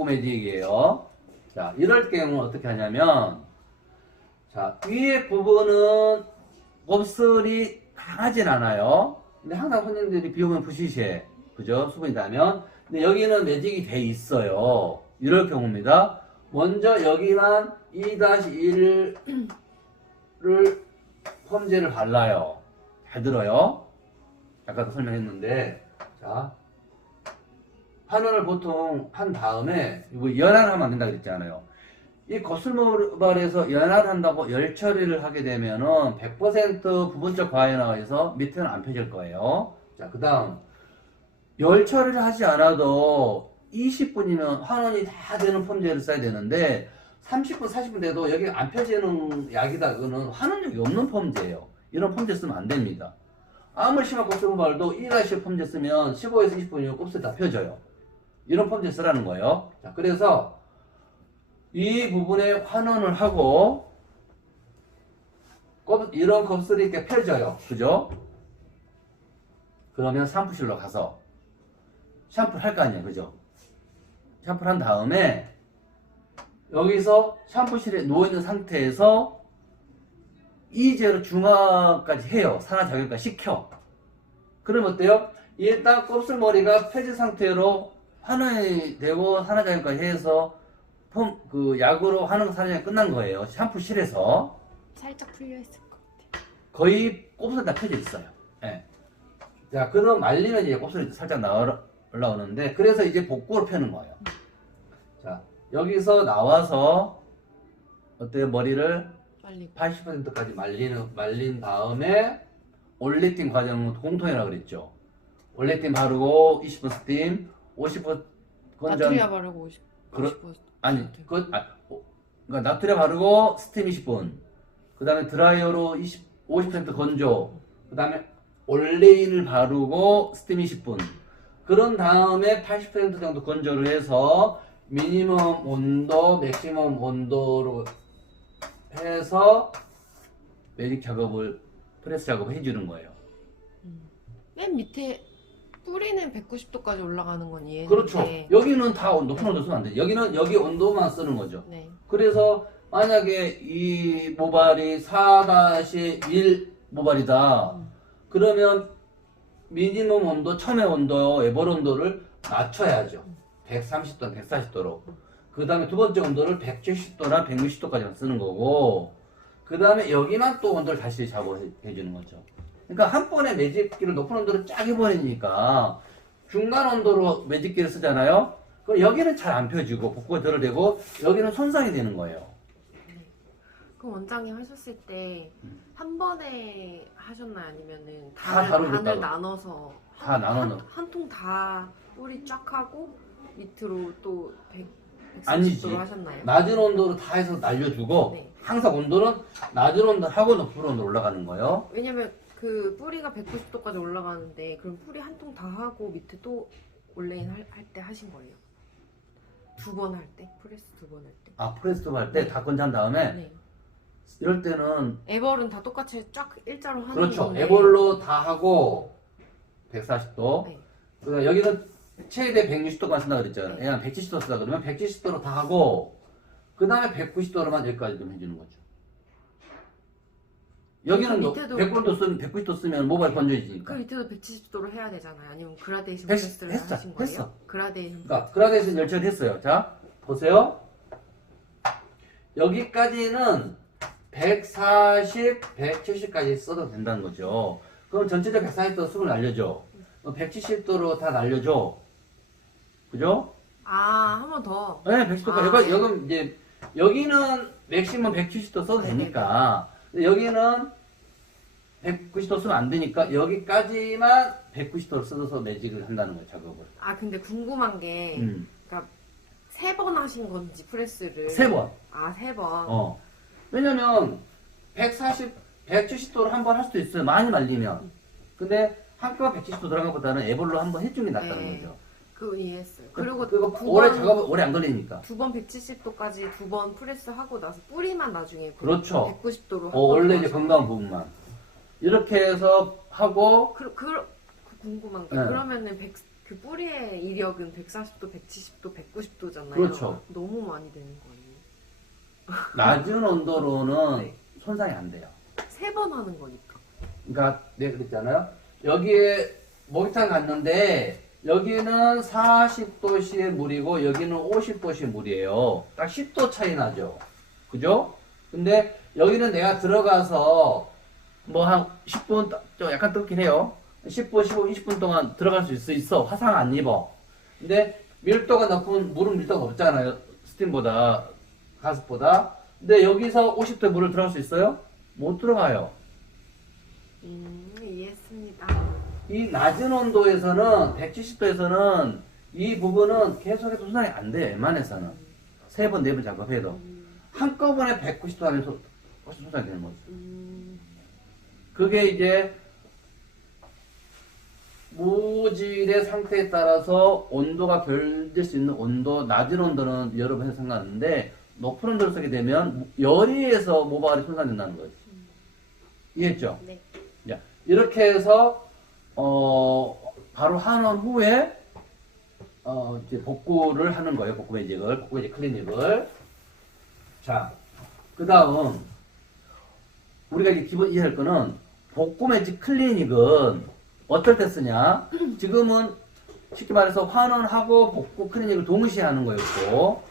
복구 매직이에요. 자, 이럴 경우 어떻게 하냐면, 자, 위에 부분은 곱슬이 강하진 않아요. 근데 항상 손님들이 비 오면 부시시해. 그죠? 수분이 나면. 근데 여기는 매직이 돼 있어요. 이럴 경우입니다. 먼저 여기만 2-1을 펌제를 발라요. 잘 들어요. 아까도 설명했는데, 자, 환원을 보통 한 다음에 이거 연화를 하면 안 된다 그랬잖아요. 이 곱슬모발에서 연화를 한다고 열 처리를 하게 되면은 100% 부분적 과연화에서 밑에는 안 펴질 거예요. 자, 그 다음 열 처리를 하지 않아도 20분이면 환원이 다 되는 펌제를 써야 되는데 30분, 40분 돼도 여기 안 펴지는 약이다. 그거는 환원력이 없는 펌제예요. 이런 펌제 쓰면 안 됩니다. 아무리 심한 곱슬모발도 1-1 펌제 쓰면 15에서 20분이면 곱슬이 다 펴져요. 이런 펌제 쓰라는 거예요. 자, 그래서 이 부분에 환원을 하고 이런 곱슬이 이렇게 펴져요. 그죠? 그러면 샴푸실로 가서 샴푸를 할 거 아니에요. 그죠? 샴푸를 한 다음에 여기서 샴푸실에 누워있는 상태에서 이제로 중화까지 해요. 산화작용까지 시켜. 그러면 어때요? 일단 곱슬머리가 펴진 상태로 환원이 되고 산화작용까지 해서 그 약으로 하는 산화작용이 끝난 거예요. 샴푸실에서. 살짝 풀려있을 것 같아요. 거의 곱슬이 다 펴져 있어요. 예. 자, 그럼 말리면 이제 곱슬이 살짝 올라오는데, 그래서 이제 복구를 펴는 거예요. 자, 여기서 나와서, 어때요? 머리를 빨리 80%까지 말린 다음에, 올리팅 과정은 공통이라고 그랬죠. 올리팅 바르고, 20분 스팀, 50분 건전. 나트리아 바르고 50, 그러- 50분. 아니, 그러니까 나트륨 바르고 스팀 20분. 그 다음에 드라이어로 50% 건조. 그 다음에 올레인을 바르고 스팀 20분. 그런 다음에 80% 정도 건조를 해서 미니멈 온도, 맥시멈 온도로 해서 매직 작업을, 프레스 작업을 해주는 거예요. 맨 밑에 뿌리는 190도까지 올라가는 건 이해했는데. 그렇죠. 여기는 다 높은 온도 쓰면 안 돼. 여기는 여기 온도만 쓰는 거죠. 네. 그래서 만약에 이 모발이 4-1 모발이다. 그러면 미니멈 온도, 처음의 온도, 에버 온도를 맞춰야죠. 130도, 140도로. 그 다음에 두 번째 온도를 170도나 160도까지만 쓰는 거고, 그 다음에 여기만 또 온도를 다시 작업해 주는 거죠. 그러니까 한 번에 매직기를 높은 온도로 쫙 해버리니까 중간 온도로 매직기를 쓰잖아요. 그럼 여기는 잘 안 펴지고 복구가 덜 되고 여기는 손상이 되는 거예요. 그럼 원장님 하셨을 때 한 번에 하셨나요? 아니면은 다 다루겠다고. 반을 나눠서 다 나눠. 한 통 다 뿌리 쫙 하고 밑으로 또 아니지. 140도로 하셨나요? 낮은 온도로 다 해서 날려주고 네. 항상 온도는 낮은 온도하고 높은 온도로 올라가는 거예요. 왜냐면 그 뿌리가 190도까지 올라가는데 그럼 뿌리 한 통 다 하고 밑에 또 온레인 할 때 하신 거예요? 두 번 할 때? 프레스 두 번 할 때? 아, 프레스도 할 때 다 건조한 다음에 네. 이럴 때는 에벌은 다 똑같이 쫙 일자로 하는 그렇죠. 건데. 에볼로 다 하고 140도. 네. 그다음 여기는 최대 160도만 쓴다 그랬잖아요. 네. 그냥 170도 쓰다 그러면 170도로 다 하고 그 다음에 190도로만 여기까지 좀 해주는 거죠. 여기는 그 밑에도 100도도 쓰면 190도 쓰면 모발 건조해지니까. 그 밑에도 170도로 해야 되잖아요. 아니면 그라데이션 했- 프레스를 했어, 하신 거예요? 했어. 그라데이션. 그러니까 그라데이션 열처리 했어요. 자, 보세요. 여기까지는 140, 170까지 써도 된다는 거죠. 그럼 전체적 140도 수분을 날려줘. 170도로 다 날려줘. 그죠? 아, 한 번 더. 네, 110도까지. 아, 여기, 네. 여기 이제 여기는 맥시멈 170도 써도 되니까. 근데 여기는 190도 쓰면 안 되니까 여기까지만 190도로 써서 매직을 한다는 거예요, 작업을. 아, 근데 궁금한 게 그러니까 세 번 하신 건지 프레스를. 세 번. 아, 세 번. 왜냐면 140, 170도로 한 번 할 수도 있어요. 많이 말리면. 근데 한꺼번에 170도 들어간 것보다는 에볼로 한 번 해주는 게 낫다는 네. 거죠. 그거 이해했어요. 그리고 그리고 두 오래 번- 작업 오래 안 걸리니까. 두 번 170도까지 두 번 프레스 하고 나서 뿌리만 나중에 그렇죠. 190도로 원래 이제 건강한 부분만. 이렇게 해서 하고, 그 궁금한 게 네. 그러면은 그 뿌리의 이력은 140도, 170도, 190도잖아요. 그렇죠. 너무 많이 되는 거 아니에요? 낮은 온도로는 네. 손상이 안 돼요. 3번 하는 거니까. 그러니까 내가 그랬잖아요. 여기에 목욕탕 갔는데 여기는 40도씨의 물이고 여기는 50도씨의 물이에요. 딱 10도 차이 나죠. 그죠? 근데 여기는 내가 들어가서 뭐 한 10분 좀 약간 뜨긴 해요. 10분, 15, 20분 동안 들어갈 수 있어. 화상 안 입어. 근데 밀도가 높은 물은 밀도가 높잖아요. 스팀보다 가습보다. 근데 여기서 50도 물을 들어갈 수 있어요? 못 들어가요. 이해했습니다. 이 낮은 온도에서는 170도에서는 이 부분은 계속해서 손상이 안 돼요. 웬만해서는 3번, 4번 작업해도 한꺼번에 190도 하면서 손상이 되는 거죠. 그게 이제 무질의 상태에 따라서 온도가 결될 수 있는 온도, 낮은 온도는 여러분 해서 상관없는데 높은 온도를 쓰게 되면 열에 의해서 모발이 손상된다는 거죠. 이해했죠? 네. 자, 이렇게 해서 바로 한원 후에 이제 복구를 하는 거예요. 복구 매직 클리닉을. 자, 그 다음 우리가 이제 기본 이해할 거는 복구 매직 클리닉은 어떨 때 쓰냐? 지금은 쉽게 말해서 환원하고 복구 클리닉을 동시에 하는 거였고,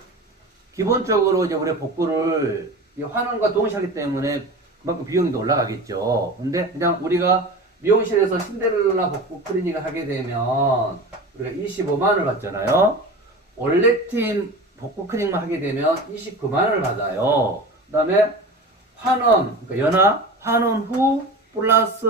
기본적으로 이제 우리 복구를 환원과 동시에 하기 때문에 그만큼 비용이 더 올라가겠죠. 근데 그냥 우리가 미용실에서 신데렐라 복구 클리닉을 하게 되면 우리가 25만 원을 받잖아요. 올레틴 복구 클리닉만 하게 되면 29만 원을 받아요. 그 다음에 환원, 그러니까 환원 후 플러스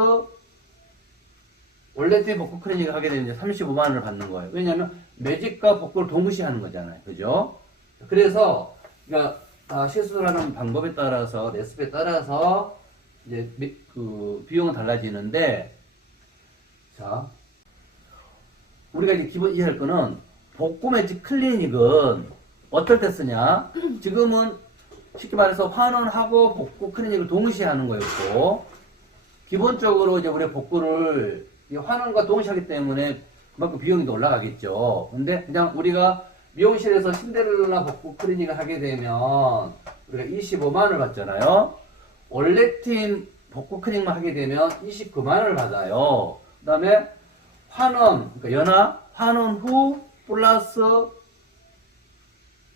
올레틴 복구 클리닉을 하게 되면 35만 원을 받는 거예요. 왜냐하면 매직과 복구를 동시에 하는 거잖아요. 그죠? 그래서 그러니까 시술하는 방법에 따라서 레시피에 따라서 이제 그 비용은 달라지는데, 자, 우리가 이제 기본 이해할 거는 복구 매직 클리닉은 어떨 때 쓰냐? 지금은 쉽게 말해서 환원하고 복구 클리닉을 동시에 하는 거였고, 기본적으로 이제 우리 복구를 환원과 동시에 하기 때문에 그만큼 비용이 더 올라가겠죠. 근데 그냥 우리가 미용실에서 신데렐라 복구 클리닉을 하게 되면 우리가 25만 원을 받잖아요. 올레틴 복구 클리닉만 하게 되면 29만 원을 받아요. 그 다음에 환원, 그러니까 환원 후 플러스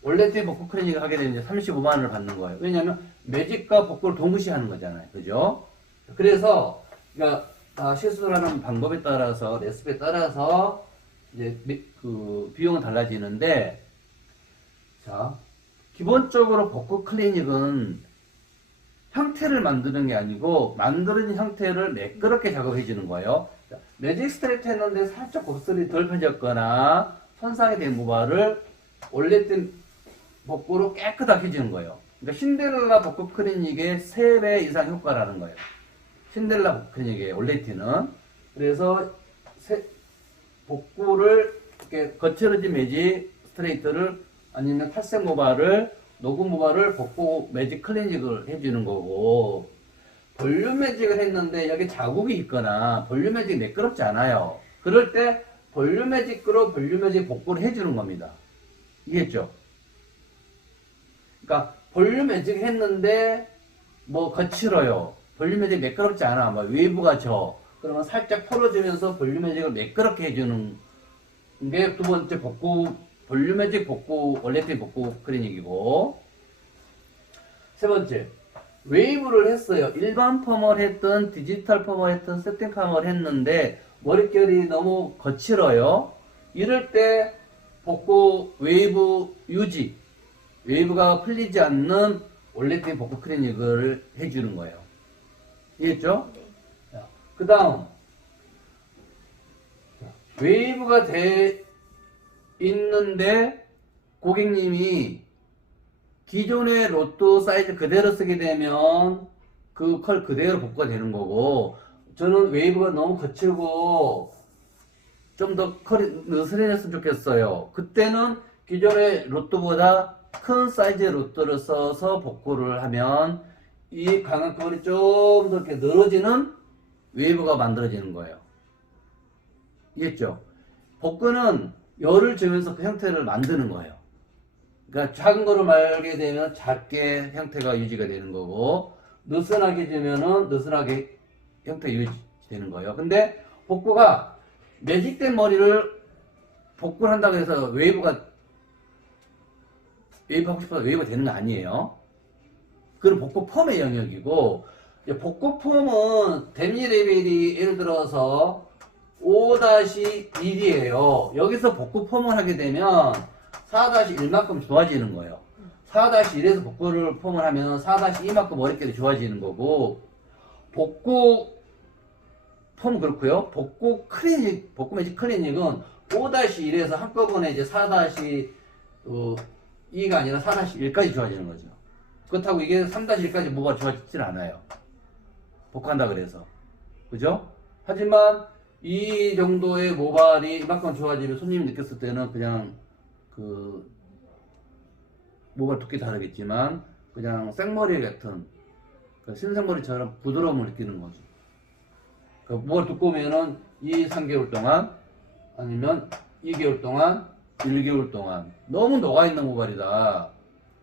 올레틴 복구 클리닉을 하게 되면 35만 원을 받는 거예요. 왜냐하면 매직과 복구를 동시에 하는 거잖아요. 그죠? 그래서 그러니까 시술하는 방법에 따라서 레시피에 따라서 이제 그 비용은 달라지는데, 자, 기본적으로 복구 클리닉은 형태를 만드는 게 아니고 만드는 형태를 매끄럽게 작업해 주는 거예요. 자, 매직 스트레이트 했는데 살짝 곱슬이 덜 펴졌거나 손상이 된 모발을 올레틴 복구로 깨끗하게 해주는 거예요. 그러니까 신데렐라 복구 클리닉의 3배 이상 효과라는 거예요. 신데렐라 복구 클리닉의 올레틴은. 그래서 복구를 이렇게 거칠어진 매직 스트레이트를 아니면 탈색 모발을 녹음 모발을 복구 매직 클리닉을 해주는 거고, 볼륨 매직을 했는데 여기 자국이 있거나 볼륨 매직이 매끄럽지 않아요. 그럴 때 볼륨 매직으로 볼륨 매직 복구를 해주는 겁니다. 이해했죠? 그러니까 볼륨 매직 했는데 뭐 거칠어요. 볼륨 매직 매끄럽지 않아. 뭐 웨이브가 져. 그러면 살짝 풀어주면서 볼륨 매직을 매끄럽게 해주는 게 두 번째 복구, 볼륨 매직 복구, 올레틴 복구 클리닉이고, 세 번째, 웨이브를 했어요. 일반 펌을 했든 디지털 펌을 했든 세팅 펌을 했는데 머릿결이 너무 거칠어요. 이럴 때 복구 웨이브 유지, 웨이브가 풀리지 않는 올레틴 복구 클리닉을 해주는 거예요. 이해했죠? 그 다음, 웨이브가 돼 있는데 고객님이 기존의 로또 사이즈 그대로 쓰게 되면 그 컬 그대로 복구가 되는 거고, 저는 웨이브가 너무 거칠고 좀 더 컬이 느슨해졌으면 좋겠어요. 그때는 기존의 로또보다 큰 사이즈의 로또를 써서 복구를 하면 이 강한 컬이 좀 더 이렇게 늘어지는 웨이브가 만들어지는 거예요. 이해했죠? 복근은 열을 주면서 그 형태를 만드는 거예요. 그러니까 작은 거를 말게 되면 작게 형태가 유지가 되는 거고, 느슨하게 되면은 느슨하게 형태가 유지되는 거예요. 근데 복부가 매직된 머리를 복근한다고 해서 웨이브하고 싶어서 웨이브가 되는 거 아니에요. 그건 복부 펌의 영역이고, 이제 복부 펌은 댐니 레벨이 예를 들어서 5-1이에요. 여기서 복부 펌을 하게 되면 4-1만큼 좋아지는 거예요. 4-1에서 복부를 펌을 하면 4-2만큼 머릿결이 좋아지는 거고, 복부 펌 그렇고요. 복부 매직 클리닉은 5-1에서 한꺼번에 이제 4-2가 아니라 4-1까지 좋아지는 거죠. 그렇다고 이게 3-1까지 뭐가 좋아지진 않아요. 복한다 그래서. 그죠? 하지만 이 정도의 모발이 이만큼 좋아지면 손님이 느꼈을 때는 그냥 그 모발 두께 다르겠지만 그냥 생머리 같은 그 신생머리처럼 부드러움을 느끼는 거죠. 그 모발 두꺼우면은 2-3개월 동안 아니면 2개월 동안 1개월 동안 너무 녹아있는 모발이다.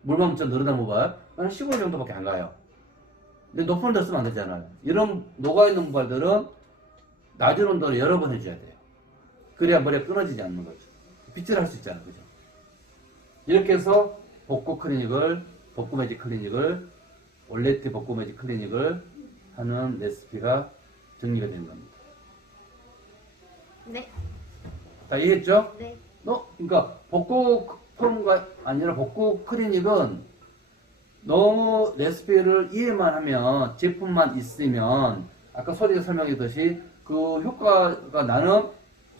물만 묻혀 늘어난 모발 한 15일 정도밖에 안 가요. 근데 높은 데 쓰면 안 되잖아요. 이런 녹아있는 모발들은 낮은 온도로 여러 번 해줘야 돼요. 그래야 머리가 끊어지지 않는 거죠. 빗질할 수 있잖아요. 그죠? 이렇게 해서 복부 매직 클리닉을, 올레트 복부 매직 클리닉을 하는 레시피가 정리가 된 겁니다. 네. 다 이해했죠? 네. 그러니까 복구 펌가 아니라 복구 클리닉은 너무 레시피를 이해만 하면, 제품만 있으면 아까 소재가 설명했듯이 그 효과가 나는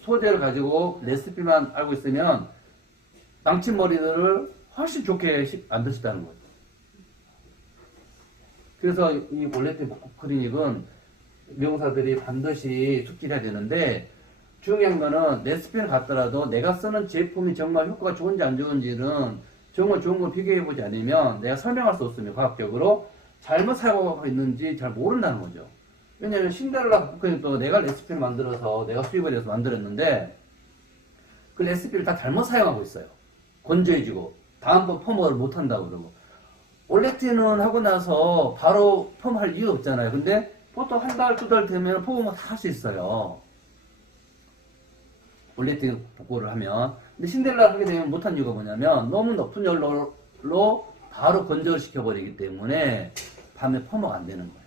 소재를 가지고 레시피만 알고 있으면 망친 머리들을 훨씬 좋게 만드셨다는 거죠. 그래서 이 올레트 복구 클리닉은 미용사들이 반드시 숙지해야 되는데, 중요한 거는 레시피를 갖더라도 내가 쓰는 제품이 정말 효과가 좋은지 안 좋은지는 정말 좋은 걸 비교해보지 않으면 내가 설명할 수 없으면 과학적으로 잘못 사용하고 있는지 잘 모른다는 거죠. 왜냐면 신데렐라 복근도 내가 레시피를 만들어서 내가 수입을 해서 만들었는데 그 레시피를 다 잘못 사용하고 있어요. 건조해지고 다음번 펌을 못한다고 그러고. 올레트는 하고 나서 바로 펌할 이유 없잖아요. 근데 보통 한 달, 2달 되면 펌을 다 할 수 있어요. 올레트 복구를 하면. 근데 신데렐라 하게 되면 못한 이유가 뭐냐면 너무 높은 열로 바로 건조를 시켜버리기 때문에 밤에 펌어가 안 되는 거예요.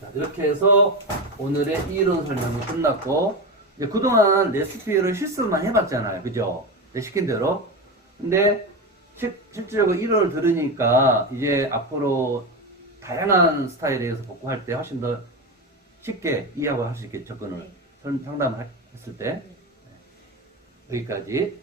자, 이렇게 해서 오늘의 이론 설명이 끝났고, 이제 그동안 레시피를 실습만 해봤잖아요. 그죠? 내 시킨 대로. 근데 실질적으로 이론을 들으니까 이제 앞으로 다양한 스타일에 대해서 복구할 때 훨씬 더 쉽게 이해하고 할 수 있게 접근을 네. 상담을 했을 때. 여기까지.